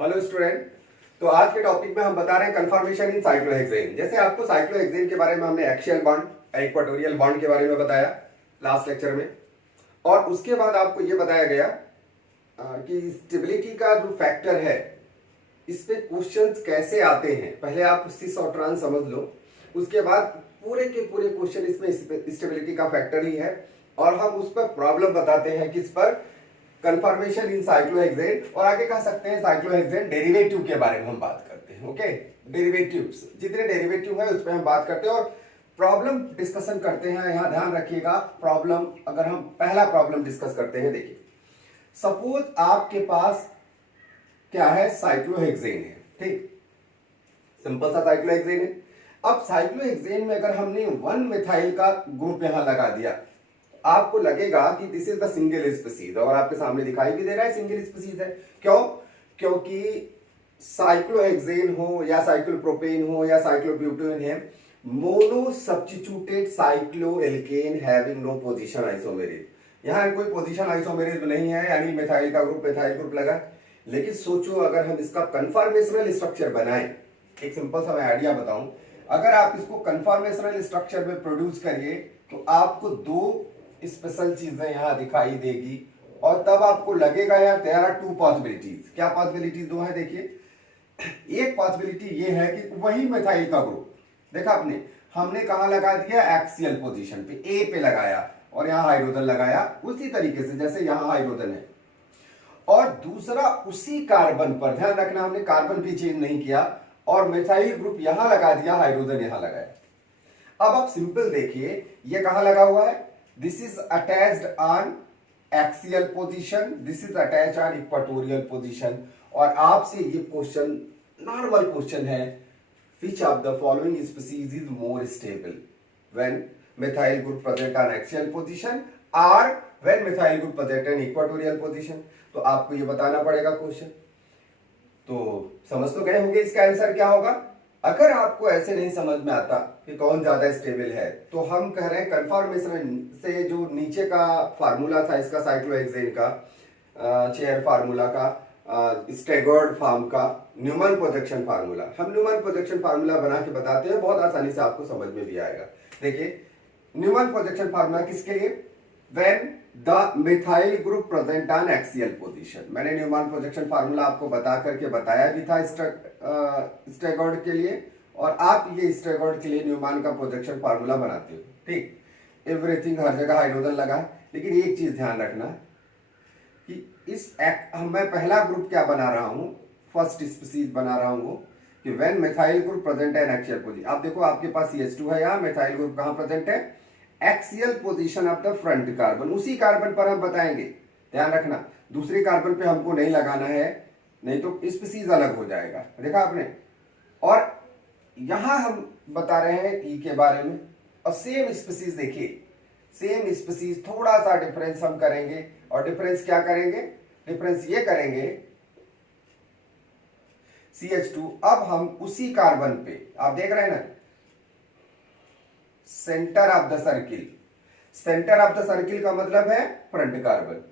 Hello student. तो आज के टॉपिक में हम बता रहे हैं कंफर्मेशन इन साइक्लोहेक्सेन। जैसे आपको साइक्लोहेक्सेन के बारे में हमने एक्सियल बॉन्ड इक्वेटोरियल बॉन्ड के बारे में बताया लास्ट लेक्चर में, और उसके बाद आपको ये बताया गया कि स्टेबिलिटी का जो फैक्टर है इस पे क्वेश्चंस कैसे आते हैं। पहले आप सिस और ट्रांस समझ लो, उसके बाद पूरे के पूरे क्वेश्चन इसमें स्टेबिलिटी का फैक्टर ही है, और हम उस पर प्रॉब्लम बताते हैं किस पर, कंफर्मेशन इन साइक्लोहेक्सेन। और आगे कह सकते हैं साइक्लोहेक्सेन डेरिवेटिव के बारे में हम बात करते हैं। ओके, डेरिवेटिव्स, जितने डेरिवेटिव है उस पर हम बात करते हैं और प्रॉब्लम डिस्कशन करते हैं। यहां ध्यान रखिएगा, प्रॉब्लम अगर हम पहला प्रॉब्लम डिस्कस करते हैं, देखिए सपोज आपके पास क्या है, साइक्लोहेक्सेन है, ठीक, सिंपल सा साइक्लोहेक्सेन है। अब साइक्लोहेक्सेन में अगर हमने 1 मिथाइल का ग्रुप यहां लगा दिया, आपको लगेगा कि this is the single species, और आपके सामने दिखाई भी दे रहा है सिंगल स्पीसीज है। क्यों? क्योंकि साइक्लोहेक्सेन हो या साइक्लोप्रोपेन हो या साइक्लोब्यूटेन है, mono substituted cycloalkane having no position isomerism. यहां कोई पोजीशन आइसोमेरिज नहीं है, यानी मिथाइल का ग्रुप मिथाइल ग्रुप लगा। लेकिन सोचो अगर हम इसका कन्फॉर्मेशनल स्ट्रक्चर बनाएं, एक सिंपल सा मैं आइडिया बताऊं, अगर आप इसको कन्फॉर्मेशनल स्ट्रक्चर में प्रोड्यूस करिए तो आपको 2 स्पेशल चीजें यहां दिखाई देगी, और तब आपको लगेगा यार देयर आर 2 पॉसिबिलिटीज। क्या पॉसिबिलिटीज 2 है? देखिए, एक पॉसिबिलिटी ये है कि वही मिथाइल का ग्रुप, देखा आपने, हमने कहां लगा दिया, एक्सियल पोजीशन पे, ए पे लगाया, और यहां हाइड्रोजन लगाया उसी तरीके से जैसे यहां हाइड्रोजन है। और दूसरा उसी कार्बन पर, ध्यान रखना हमने कार्बन भी चेंज नहीं किया, और मिथाइल ग्रुप यहां लगा दिया, हाइड्रोजन यहां लगाया। अब आप सिंपल देखिए, ये कहां लगा हुआ है, this is attached on axial position, this is attached on equatorial position. और आपसे ये क्वेश्चन, नॉर्मल क्वेश्चन है, which of the following species is more stable when methyl group present on axial position or when methyl group present in equatorial position? तो आपको ये बताना पड़ेगा question. तो समझ तो गए होंगे इसका आंसर क्या होगा। अगर आपको ऐसे नहीं समझ में आता कि कौन ज्यादा स्टेबल है, तो हम कह रहे हैं कन्फर्मेशन से जो नीचे का फार्मूला था इसका, साइक्लोहेक्सेन का चेयर फार्मूला का, स्टेगर्ड फॉर्म का, न्यूमन प्रोजेक्शन फार्मूला, हम न्यूमन प्रोजेक्शन फार्मूला बना के बताते हैं, बहुत आसानी से आपको समझ में भी आएगा। देखिए, न्यूमन प्रोजेक्शन फार्मूला किसके लिए, when the methyl group present on axial position. मैंने न्यूमन प्रोजेक्शन फार्मूला आपको बता करके बताया भी था स्टेगर्ड के लिए, और आप ये स्टेगर्ड के लिए न्यूमन का प्रोजेक्शन फार्मूला बनाते हो, ठीक। एवरीथिंग, हर जगह हाइड्रोजन लगा है, लेकिन एक चीज ध्यान रखना कि मैं पहला ग्रुप क्या बना रहा हूं, फर्स्ट स्पीसीज बना रहा हूं कि व्हेन मिथाइल ग्रुप प्रेजेंट है इन एक्सियल पोजीशन। आप देखो आपके पास CH2 है, यहां मिथाइल ग्रुप कहां प्रेजेंट है, axial position of the front carbon, उसी कार्बन पर हम बताएंगे, ध्यान रखना, दूसरे कार्बन पे हमको नहीं लगाना है, नहीं तो स्पीसीज अलग हो जाएगा, देखा आपने। और यहां हम बता रहे हैं ई के बारे में, और सेम स्पीसीज देखिए, सेम स्पीसीज, थोड़ा सा डिफरेंस हम करेंगे, और डिफरेंस क्या करेंगे, डिफरेंस ये करेंगे CH2। अब हम उसी कार्बन पे, आप देख रहे हैं ना, centre of the circle, centre of the circle का मतलब है फ्रंट कार्बन,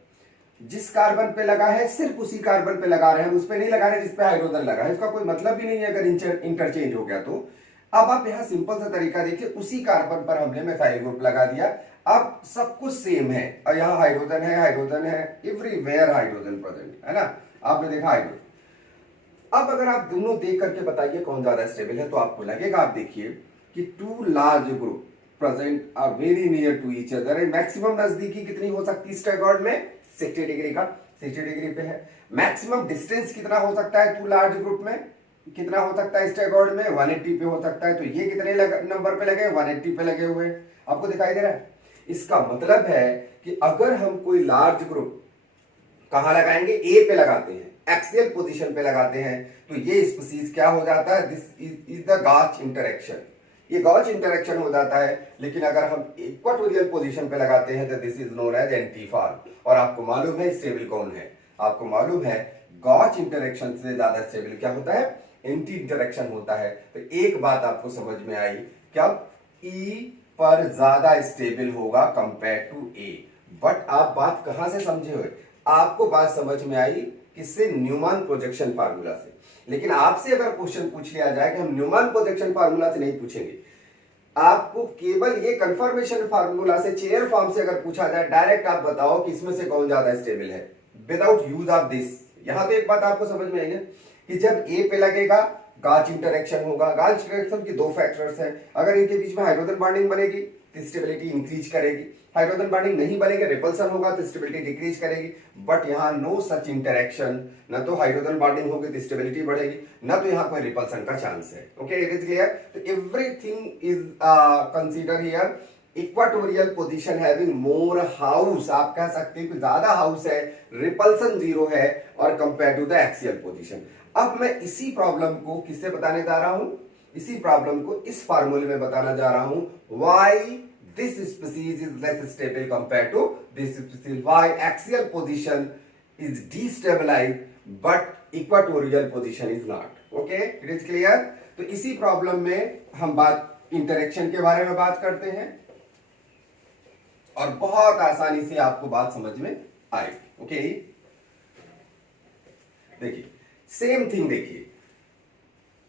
जिस कार्बन पे लगा है सिर्फ उसी कार्बन पे लगा रहे हैं, उस पे नहीं लगा रहे जिस पे हाइड्रोजन लगा है, इसका कोई मतलब भी नहीं है अगर इंटरचेंज हो गया तो। अब आप यहां सिंपल सा तरीका देखिए, उसी कार्बन पर हमने मिथाइल ग्रुप लगा दिया, अब सब कुछ सेम है, और यहां हाइड्रोजन है, हाइड्रोजन है, एवरीवेयर हाइड्रोजन प्रेजेंट है ना, आपने देखा हाइड्रोजन। अब अगर आप दोनों देख करके बताइए कौन ज्यादा स्टेबल है, तो आपको लगेगा, आप देखिए कि 2 large group present are very near to each other. Maximum नजदीकी कितनी हो सकती है स्टेगर्ड में, 60 डिग्री का, 60 डिग्री पे है। मैक्सिमम डिस्टेंस कितना हो सकता है 2 लार्ज ग्रुप में, कितना हो सकता है स्टेगर्ड में, 180 पे हो सकता है। तो ये कितने नंबर पे लगे, 180 पे लगे हुए, आपको दिखाई दे रहा है। इसका मतलब है कि अगर हम कोई लार्ज ग्रुप कहां लगाएंगे, ए पे लगाते हैं, एक्सियल पोजीशन पे लगाते हैं, तो ये स्पीसीज क्या हो जाता है, दिस इज द गॉच इंटरेक्शन, ये गॉच इंटरेक्शन हो जाता है। लेकिन अगर हम इक्वेटोरियल पोजीशन पे लगाते हैं तो दिस इज नोन एज एंटीफॉल। और आपको मालूम है स्टेबल कौन है, आपको मालूम है गॉच इंटरेक्शन से ज्यादा स्टेबल क्या होता है, एंटी इंटरेक्शन होता है। तो एक बात आपको समझ में आई, क्या ई पर ज्यादा स्टेबल होगा कंपेयर टू ए। बट आप बात कहां से समझे हुए, आपको बात समझ में आई किससे? न्यूमैन प्रोजेक्शन फार्मूला से। लेकिन आपसे अगर क्वेश्चन पूछ लिया जाए कि हम न्यूमैन प्रोजेक्शन फार्मूला से नहीं पूछेंगे, आपको केवल ये कंफर्मेशन फार्मूला से, चेयर फॉर्म से अगर पूछा जाए डायरेक्ट आप बताओ कि इसमें से कौन ज्यादा स्टेबल है, विदाउट यूज ऑफ दिस। यहां पे एक बात आपको समझ में आई ना कि जब ए पे लगेगा गाच इंटरेक्शन होगा। गाच इंटरेक्शन की दो फैक्टर्स हैं, अगर इनके बीच में हाइड्रोजन बॉन्डिंग बनेगी तो स्टेबिलिटी इंक्रीज करेगी, हाइड्रोजन बॉन्डिंग नहीं बनेगी, रिपल्सन होगा तो स्टेबिलिटी डिक्रीज करेगी। बट यहाँ नो सच इंटरेक्शन, न तो हाइड्रोजन बॉन्डिंग होगी तो स्टेबिलिटी बढ़ेगी, न तो यहाँ कोई रिपल्सन का चांस है। Okay, it is clear. तो everything is consider here. Equatorial position having more house, आप कह सकते हैं कि ज्यादा हाउस है, रिपल्सन जीरो है और compare to the axial position. अब मैं इसी प्रॉब्लम को किससे बताने जा रहा हूं? इसी प्रॉब्लम को इस फार्मूले में बताना जा रहा हूं। Why this species is less stable compare to this species, why axial position is destabilized but equatorial position is not. Okay, it is clear. तो इसी प्रॉब्लम में हम बात इंटरेक्शन के बारे में बात करते हैं और बहुत आसानी से आपको बात समझ में आएगी। ओके, देखिए सेम थिंग। देखिए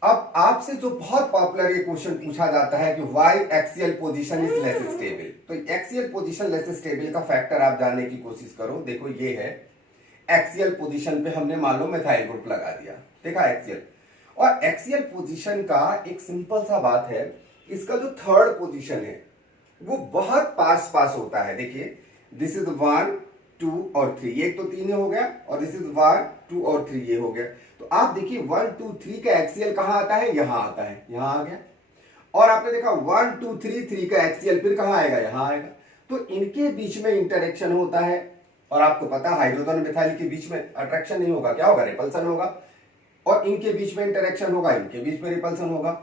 अब आपसे जो बहुत पॉपुलर ये क्वेश्चन पूछा जाता है कि why axial position is less stable, तो एक्सियल पोजीशन लेस स्टेबल का फैक्टर आप जानने की कोशिश करो। देखो ये है एक्सियल पोजीशन पे हमने मान लो मिथाइल ग्रुप लगा दिया, देखा एक्सियल। और एक्सियल पोजीशन का एक सिंपल सा बात है, इसका जो थर्ड पोजीशन है वो बहुत पास पास होता है। देखिए दिस इज 1 2 और 3, एक तो 3 हो गया और दिस इज 1 2 और 3 ये हो गया। तो आप देखिए 1 2 3 का एक्सियल कहां आता है? यहां आता है, यहां आ गया। और आपने देखा 1 2 3 3 का एक्सियल फिर कहां आएगा? यहां आएगा। तो इनके बीच में इंटरेक्शन होता है और आपको पता है हाइड्रोजन मिथाइल के बीच में अट्रैक्शन नहीं होगा, क्या होगा? रिपल्सन होगा। और इनके बीच में इंटरेक्शन होगा, इनके बीच में रिपल्सन होगा।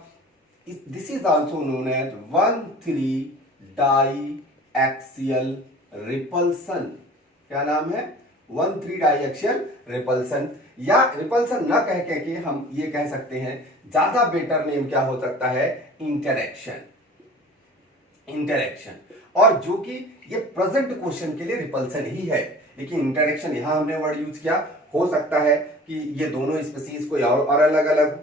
This is also known as 1,3 diaxial repulsion. क्या नाम है? 1,3 डाई एक्सियल रिपल्सन, या रिपल्सन न कह के हम ये कह सकते हैं, ज्यादा बेटर नेम क्या हो सकता है? इंटरेक्शन। इंटरेक्शन, और जो कि ये प्रेजेंट क्वेश्चन के लिए रिपल्सन ही है, लेकिन इंटरेक्शन यहां हमने वर्ड यूज किया। हो सकता है कि ये दोनों स्पीसीज कोई और अलग अलग,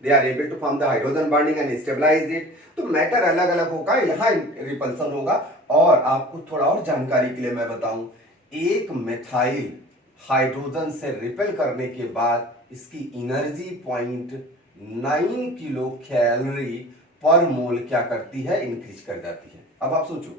they are able to form the hydrogen bonding and stabilize it, तो मैटर अलग अलग होगा, यहां रिपल्सन होगा। और आपको थोड़ा और जानकारी के लिए मैं बताऊं, एक मिथाइल हाइड्रोजन से रिपेल करने के बाद इसकी एनर्जी 0.9 किलो कैलोरी पर मोल क्या करती है? इंक्रीज कर जाती है। अब आप सोचो,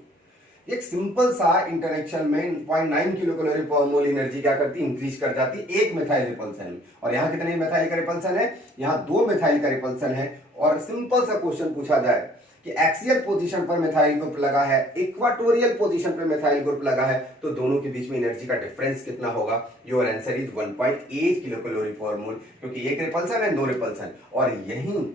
एक सिंपल सा इंटरेक्शन में 0.9 किलो कैलोरी पर मोल एनर्जी क्या करती? इंक्रीज कर जाती एक मिथाइल रिपल्सन में। और यहां कितने मिथाइल का रिपल्सन है? यहां 2 मिथाइल का रिपल्सन है। और सिंपल सा क्वेश्चन पूछा जाए कि एक्सियल पोजीशन पर मिथाइल ग्रुप लगा है, इक्वाटोरियल पोजीशन पर मिथाइल ग्रुप लगा है, तो दोनों के बीच में एनर्जी का डिफरेंस कितना होगा? Your answer is 1.8 kilo calorie पर मोल, क्योंकि एक रिपल्सन है, 2 रिपल्सन। और यही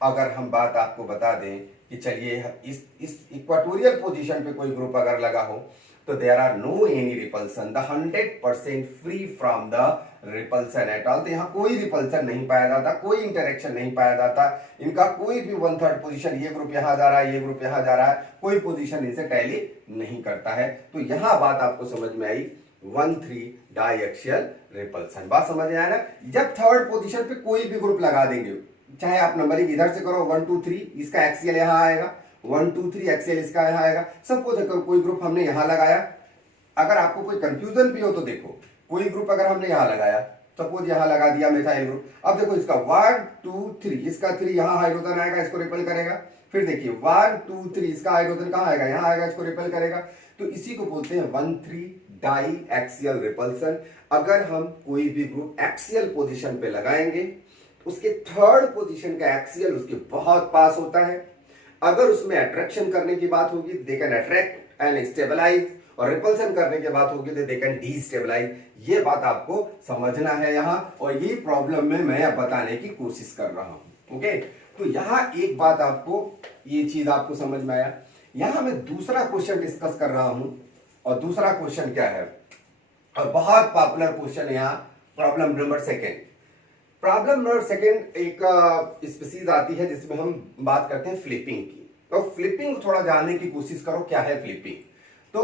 अगर हम बात आपको बता दें कि चलिए इस इक्वाटोरियल पोजीशन पे कोई ग्रुप अगर लगा हो तो there are no any repulsion, the 100% free from the repulsion at all. तो यहाँ कोई रिपल्सन नहीं पाया जाता, कोई इंटरेक्शन नहीं पाया जाता, इनका कोई भी 1/3 पोजीशन, ये ग्रुप यहां जा रहा है, ये ग्रुप यहां जा रहा है, कोई पोजीशन इनसे टैली नहीं करता है। तो यहां बात आपको समझ में आई, 1,3 डाई एक्सियल रिपल्सन। बात समझ में आया ना? जब थर्ड पोजीशन पे कोई भी ग्रुप लगा देंगे, चाहे आप नंबरिंग इधर से करो 1 2 3, इसका एक्सियल यहां आएगा, 1 2 3 एक्सियल इसका यहां आएगा। सपोज अगर कोई ग्रुप हमने यहां लगाया, अगर आपको कोई कंफ्यूजन भी हो तो देखो, कोई ग्रुप अगर हमने यहां लगाया, सपोज यहां लगा दिया मिथाइल ग्रुप, अब देखो इसका 1 2 3, इसका 3 यहां हाइड्रोजन आएगा, इसको रिपेल करेगा। फिर देखिए 1 2 3, इसका हाइड्रोजन कहां आएगा? यहां आएगा, इसको रिपेल करेगा। तो इसी को बोलते हैं 1,3 डाई एक्सियल रिपल्सन। अगर हम कोई भी ग्रुप एक्सियल पोजीशन पे लगाएंगे, उसके थर्ड पोजीशन का एक्सियल उसके बहुत पास होता है। अगर उसमें अट्रैक्शन करने की बात होगी, they can attract and stabilize, और रिपल्सन करने की बात होगी तो दे कैन डीस्टेबलाइज। ये बात आपको समझना है यहां, और ये प्रॉब्लम में मैं अब बताने की कोशिश कर रहा हूं। ओके, तो यहां एक बात आपको, ये चीज आपको समझ में आया। यहां मैं दूसरा क्वेश्चन डिस्कस कर रहा हूं, और दूसरा क्वेश्चन क्या है? और बहुत पॉपुलर क्वेश्चन है यहां, प्रॉब्लम नंबर 2। प्रॉब्लम नंबर 2 एक स्पीसीज आती है जिसमें हम बात करते हैं फ्लिपिंग की। तो फ्लिपिंग थोड़ा जानने की कोशिश करो, क्या है फ्लिपिंग? तो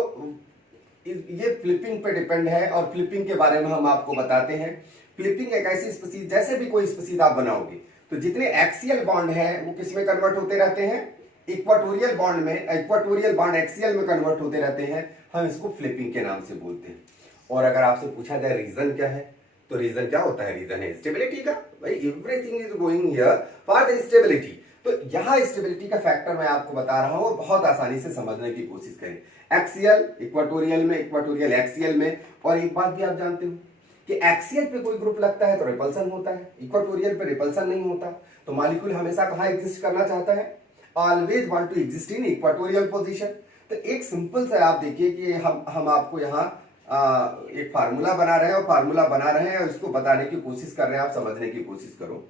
ये फ्लिपिंग पे डिपेंड है और फ्लिपिंग के बारे में हम आपको बताते हैं। फ्लिपिंग एक ऐसी स्पीसीज, जैसे भी कोई स्पीसीज आप बनाओगे तो जितने एक्सियल बॉन्ड है वो किस में कन्वर्ट होते रहते हैं, इक्वाटोरियल बॉन्ड में, इक्वाटोरियल बॉन्ड एक्सियल में कन्वर्ट होते रहते हैं, हम इसको फ्लिपिंग के नाम से बोलते हैं। और अगर आपसे पूछा जाए रीजन क्या है, तो रीजन क्या होता है, रीजन है स्टेबिलिटी का। भाई everything is going here for the stability. तो यहाँ स्टेबिलिटी का फैक्टर मैं आपको बता रहा हूं, बहुत आसानी से समझने की कोशिश करें। एक्सियल इक्वाटोरियल में, इक्वाटोरियल एक्सियल में। और एक बात भी आप जानते हो कि एक्सियल पे कोई ग्रुप लगता है तो रिपल्सन होता है, इक्वाटोरियल पे रिपल्सन नहीं होता। तो मॉलिक्यूल हमेशा कहाँ एग्जिस्ट करना चाहता है, always want to exist in equatorial position. तो एक सिंपल सा आप देखिए कि हम आपको यहाँ एक फार्मूला बना रहे हैं, और फार्मूला बना रहे हैं और इसको बताने की कोशिश कर रहे हैं, आप समझने की कोशिश करो।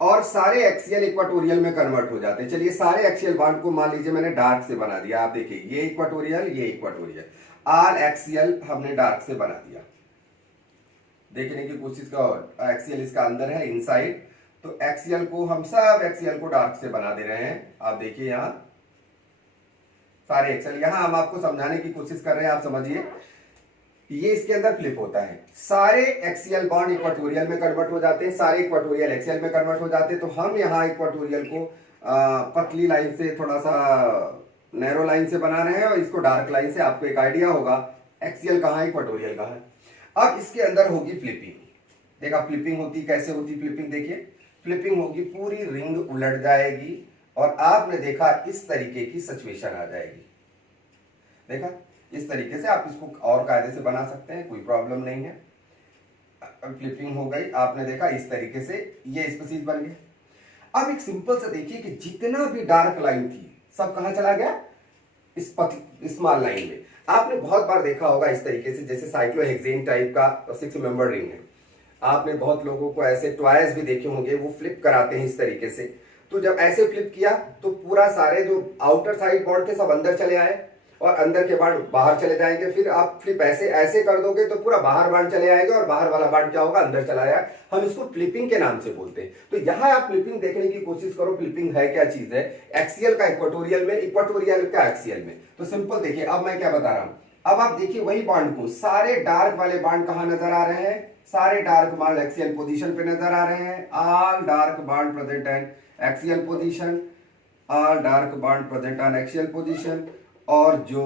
और सारे एक्सियल इक्वाटोरियल में कन्वर्ट हो जाते हैं। चलिए सारे एक्सियल बॉन्ड को मान लीजिए मैंने डार्क से बना दिया। आप देखिए ये इक्वाटोरियल, ये इक्वाटोरियल, ऑल एक्सियल हमने डार्क से बना दिया। देखने की कोशिश करो, एक्सियल इसका अंदर है, इनसाइड। तो एक्सियल को हम सब एक्सियल को डार्क से बना दे रहे हैं। आप देखिए यहाँ सारे एक्सियल, यहाँ हम आपको समझाने की कोशिश कर रहे हैं, आप समझिए। ये इसके अंदर फ्लिप होता है, सारे एक्सियल बॉन्ड इक्वाटोरियल में कन्वर्ट हो जाते हैं, सारे इक्वाटोरियल एक्सियल में कन्वर्ट हो जाते हैं। तो हम यहाँ इक्वाटोरियल को पतली लाइन से, थोड़ा सा नैरो लाइन से बना रहे हैं, और इसको डार्क लाइन से। आपको एक आइडिया होगा एक्सियल कहाँ है, इक्वाटोरियल कहाँ है। अब इसके अंदर होगी फ्लिपिंग। देखा फ्लिपिंग होती कैसे होती, फ्लिपिंग देखिए, फ्लिपिंग होगी, पूरी रिंग उलट जाएगी और आपने देखा इस तरीके की सिचुएशन आ जाएगी। देखा इस तरीके से आप इसको और कायदे से बना सकते हैं, कोई प्रॉब्लम नहीं है। फ्लिपिंग हो गई, आपने देखा इस तरीके से ये स्पीसीज बन गए। अब एक सिंपल सा देखिए कि जितना भी डार्क लाइन थी सब कहां चला गया, इस स्मॉल लाइन में। आपने बहुत बार देखा होगा इस तरीके से, जैसे साइक्लोहेक्सेन टाइप का 6 मेंबर रिंग है। आपने बहुत लोगों को ऐसे टॉयज भी देखे होंगे, वो फ्लिप कराते हैं इस तरीके से। तो जब ऐसे फ्लिप किया तो पूरा सारे जो आउटर साइड बॉन्ड थे सब अंदर चले आए और अंदर के बांड बाहर चले जाएंगे। फिर आप फ्लिप ऐसे ऐसे कर दोगे तो पूरा बाहर बांड चले आएगा और बाहर वाला बांड क्या होगा, अंदर चला जाएगा। हम इसको फ्लिपिंग के नाम से बोलते हैं। तो यहाँ आप फ्लिपिंग देखने की कोशिश करो, फ्लिपिंग है क्या चीज है, एक्सियल का इक्वाटोरियल में, इक्वाटोरियल का एक्सियल में। तो सिंपल देखिए, अब मैं क्या बता रहा हूं, अब आप देखिए वही बॉन्ड को, सारे डार्क वाले बॉन्ड कहां नजर आ रहे हैं, सारे डार्क बॉन्ड एक्सियल पोजीशन पे नजर आ रहे हैं। All dark bond present N axial position, all dark bond present on axial position. और जो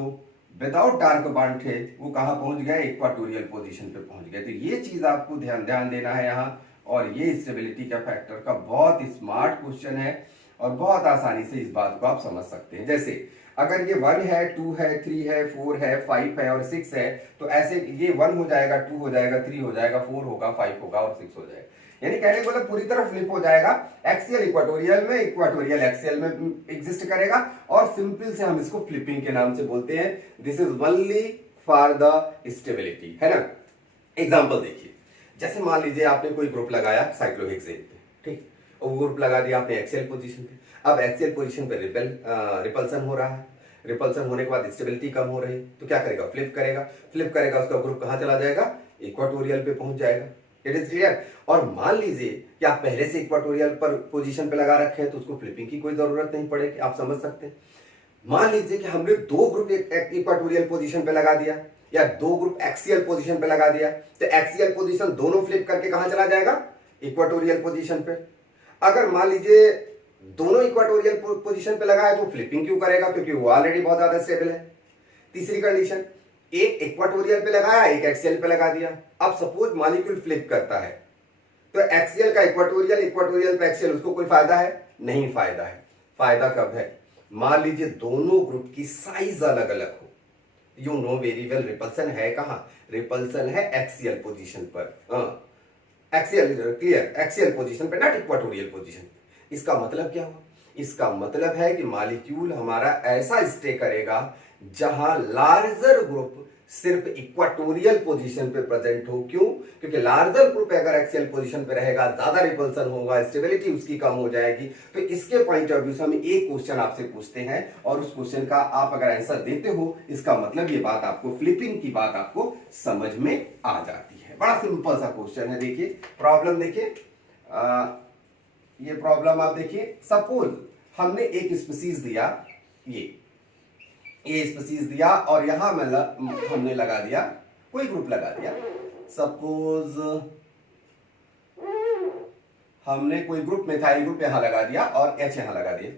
विदाउट डार्क बॉन्ड थे वो कहां पहुंच गए, इक्वाटोरियल पोजीशन पे पहुंच गए। तो ये चीज आपको ध्यान देना है यहाँ। और ये स्टेबिलिटी का फैक्टर का बहुत स्मार्ट क्वेश्चन है और बहुत आसानी से इस बात को आप समझ सकते हैं। जैसे अगर ये 1 है, 2 है, 3 है, 4 है, 5 है और 6 है, तो ऐसे ये 1 हो जाएगा, 2 हो जाएगा, 3 हो जाएगा, 4 होगा, 5 होगा और 6 हो जाएगा। यानी कहने को मतलब पूरी तरह फ्लिप हो जाएगा, एक्सियल इक्वाटोरियल में, इक्वाटोरियल एक्सियल में एग्जिस्ट करेगा। और सिंपल से हम इसको फ्लिपिंग के नाम से बोलते हैं। This is only for the stability, है ना। एग्जांपल देखिए, जैसे मान लीजिए आपने कोई ग्रुप लगाया साइक्लोहेक्सेन पे, ठीक, और वो ग्रुप लगा दिया आपने एक्सियल पोजीशन पे। अब एक्सियल पोजीशन पे रिपल्सन हो रहा है, रिपल्सन होने के बाद स्टेबिलिटी कम हो रही है, तो क्या करेगा, फ्लिप करेगा। फ्लिप करेगा, उसका ग्रुप कहां चला जाएगा, इक्वाटोरियल पे पहुंच जाएगा। It is clear. और मान लीजिए कि आप पहले से इक्वाटोरियल पर पोजीशन पे लगा रखे हैं, तो उसको फ्लिपिंग की कोई जरूरत नहीं पड़ेगी, आप समझ सकते हैं। मान लीजिए कि हमने 2 ग्रुप इक्वाटोरियल पोजीशन पे लगा दिया या 2 ग्रुप एक्सियल पोजीशन पे लगा दिया, तो एक्सियल पोजीशन दोनों फ्लिप करके कहां चला जाएगा, इक्वाटोरियल पोजीशन पे। अगर मान लीजिए दोनों इक्वाटोरियल पोजीशन पे लगा है तो फ्लिपिंग क्यों करेगा, क्योंकि वो ऑलरेडी बहुत ज्यादा स्टेबल है। तीसरी कंडीशन, एक इक्वाटोरियल पे लगाया, एक एक्सियल पे लगा दिया। अब सपोज मॉलिक्यूल फ्लिप करता है, तो एक्सियल का इक्वाटोरियल, इक्वाटोरियल पे एक्सियल, उसको कोई फायदा है, नहीं फायदा है। फायदा कब है, मान लीजिए दोनों ग्रुप की साइज अलग अलग हो। You know very well, repulsion है कहां, रिपल्सन है एक्सियल पोजीशन पर, एक्सियल, क्लियर, एक्सियल पोजीशन पे, नॉट इक्वाटोरियल पोजीशन। इसका मतलब क्या हुआ, इसका मतलब है कि मॉलिक्यूल हमारा ऐसा स्टे करेगा जहां लार्जर ग्रुप सिर्फ इक्वाटोरियल पोजीशन पे प्रेजेंट हो। क्यों, क्योंकि लार्जर ग्रुप अगर एक्सियल पोजीशन पे रहेगा, ज्यादा रिपल्सन होगा, स्टेबिलिटी उसकी कम हो जाएगी। तो इसके पॉइंट ऑफ व्यू से हम एक क्वेश्चन आपसे पूछते हैं और उस क्वेश्चन का आप अगर आंसर देते हो, इसका मतलब ये बात आपको, फ्लिपिंग की बात आपको समझ में आ जाती है। बड़ा सिंपल सा क्वेश्चन है। देखिए प्रॉब्लम, देखिए ये प्रॉब्लम आप देखिए, सपोज हमने एक स्पीसीज दिया, ये ए स्पीसीज दिया और यहां हमने लगा दिया कोई ग्रुप लगा दिया। सपोज हमने कोई ग्रुप मिथाइल ग्रुप यहां लगा दिया और एच यहां लगा दिया,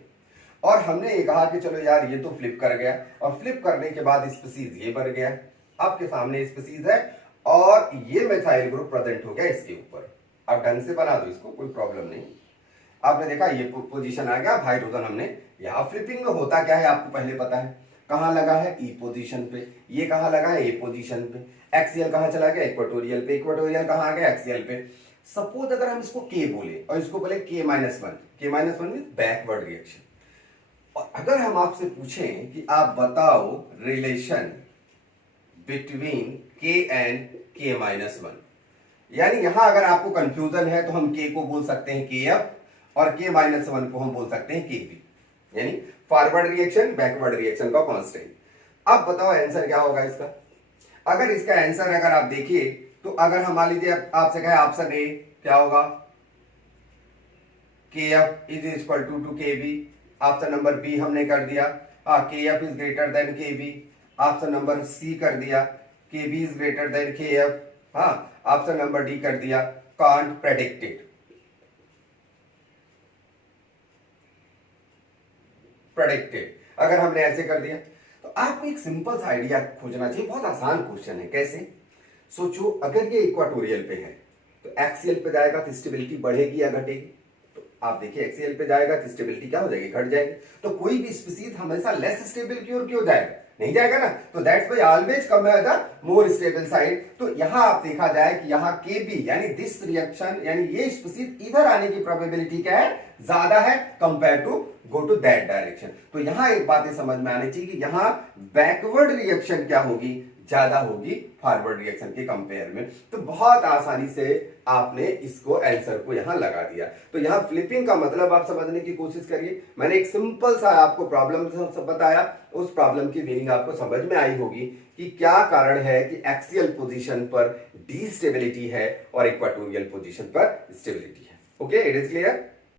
और हमने ये कहा कि चलो यार ये तो फ्लिप कर गया, और फ्लिप करने के बाद स्पीसीज ये बन गया, आपके सामने स्पीसीज है और ये मिथाइल ग्रुप प्रेजेंट हो गया इसके ऊपर। आप ढंग से बना दो इसको, कोई प्रॉब्लम नहीं। आपने देखा ये पोजीशन आ गया, हाइड्रोजन हमने यहां फ्लिपिंग में होता क्या है आपको पहले पता है, कहां लगा है ई पोजीशन पे, ये कहां लगा है ए पोजीशन पे, एक्सियल कहां चला गया इक्वेटोरियल पे, इक्वेटोरियल कहां आ गया एक्सियल पे। सपोज अगर हम इसको के बोले और इसको बोले K-1, K-1 mean backward reaction, और अगर हम आपसे पूछें कि आप बताओ relation between K and K-1, यानी यहां अगर आपको कंफ्यूजन है तो हम K को बोल सकते हैं KF और K-1 को हम बोल सकते हैं KB, यानी फॉरवर्ड रिएक्शन बैकवर्ड रिएक्शन का कांस्टेंट। अब बताओ आंसर क्या होगा इसका। अगर इसका आंसर अगर आप देखिए तो अगर हम मान लीजिए आपसे कहे ऑप्शन ए क्या होगा, KF is equal to KB। Option number B हमने कर दिया KF is greater than KB। Option number C कर दिया KB is greater than KF। Option number D कर दिया कांट प्रेडिक्टेड। अगर हमने ऐसे कर दिया तो आपको एक सिंपल सा आइडिया खोजना चाहिए, बहुत आसान क्वेश्चन है। कैसे सोचो, अगर ये इक्वाटोरियल पे है तो एक्सियल पे जाएगा तो स्टेबिलिटी बढ़ेगी या घटेगी, तो आप देखिए एक्सियल पे जाएगा तो स्टेबिलिटी क्या हो जाएगी, घट जाएगी। तो कोई भी स्पीसीज हमेशा लेस स्टेबल की ओर क्यों जाएगा, नहीं जाएगा ना, तो that's why always come at the more stable side. तो यहां आप देखा जाए कि यहां KB यानी दिस रिएक्शन यानी ये स्पीसीज इधर आने की प्रोबेबिलिटी क्या है, ज्यादा है compare to go to that direction. तो यहां एक बात समझ में आनी चाहिए कि यहां बैकवर्ड रिएक्शन क्या होगी, ज्यादा होगी फॉरवर्ड रिएक्शन के कंपेयर में। तो बहुत आसानी से आपने इसको आंसर को यहां लगा दिया। तो यहां फ्लिपिंग का मतलब आप समझने की कोशिश करिए। मैंने एक सिंपल सा आपको प्रॉब्लम बताया, उस प्रॉब्लम की मीनिंग आपको समझ में आई होगी कि क्या कारण है कि एक्सियल पोजीशन पर डी स्टेबिलिटी है और इक्वाटोरियल पोजीशन पर स्टेबिलिटी है। Okay, it is clear.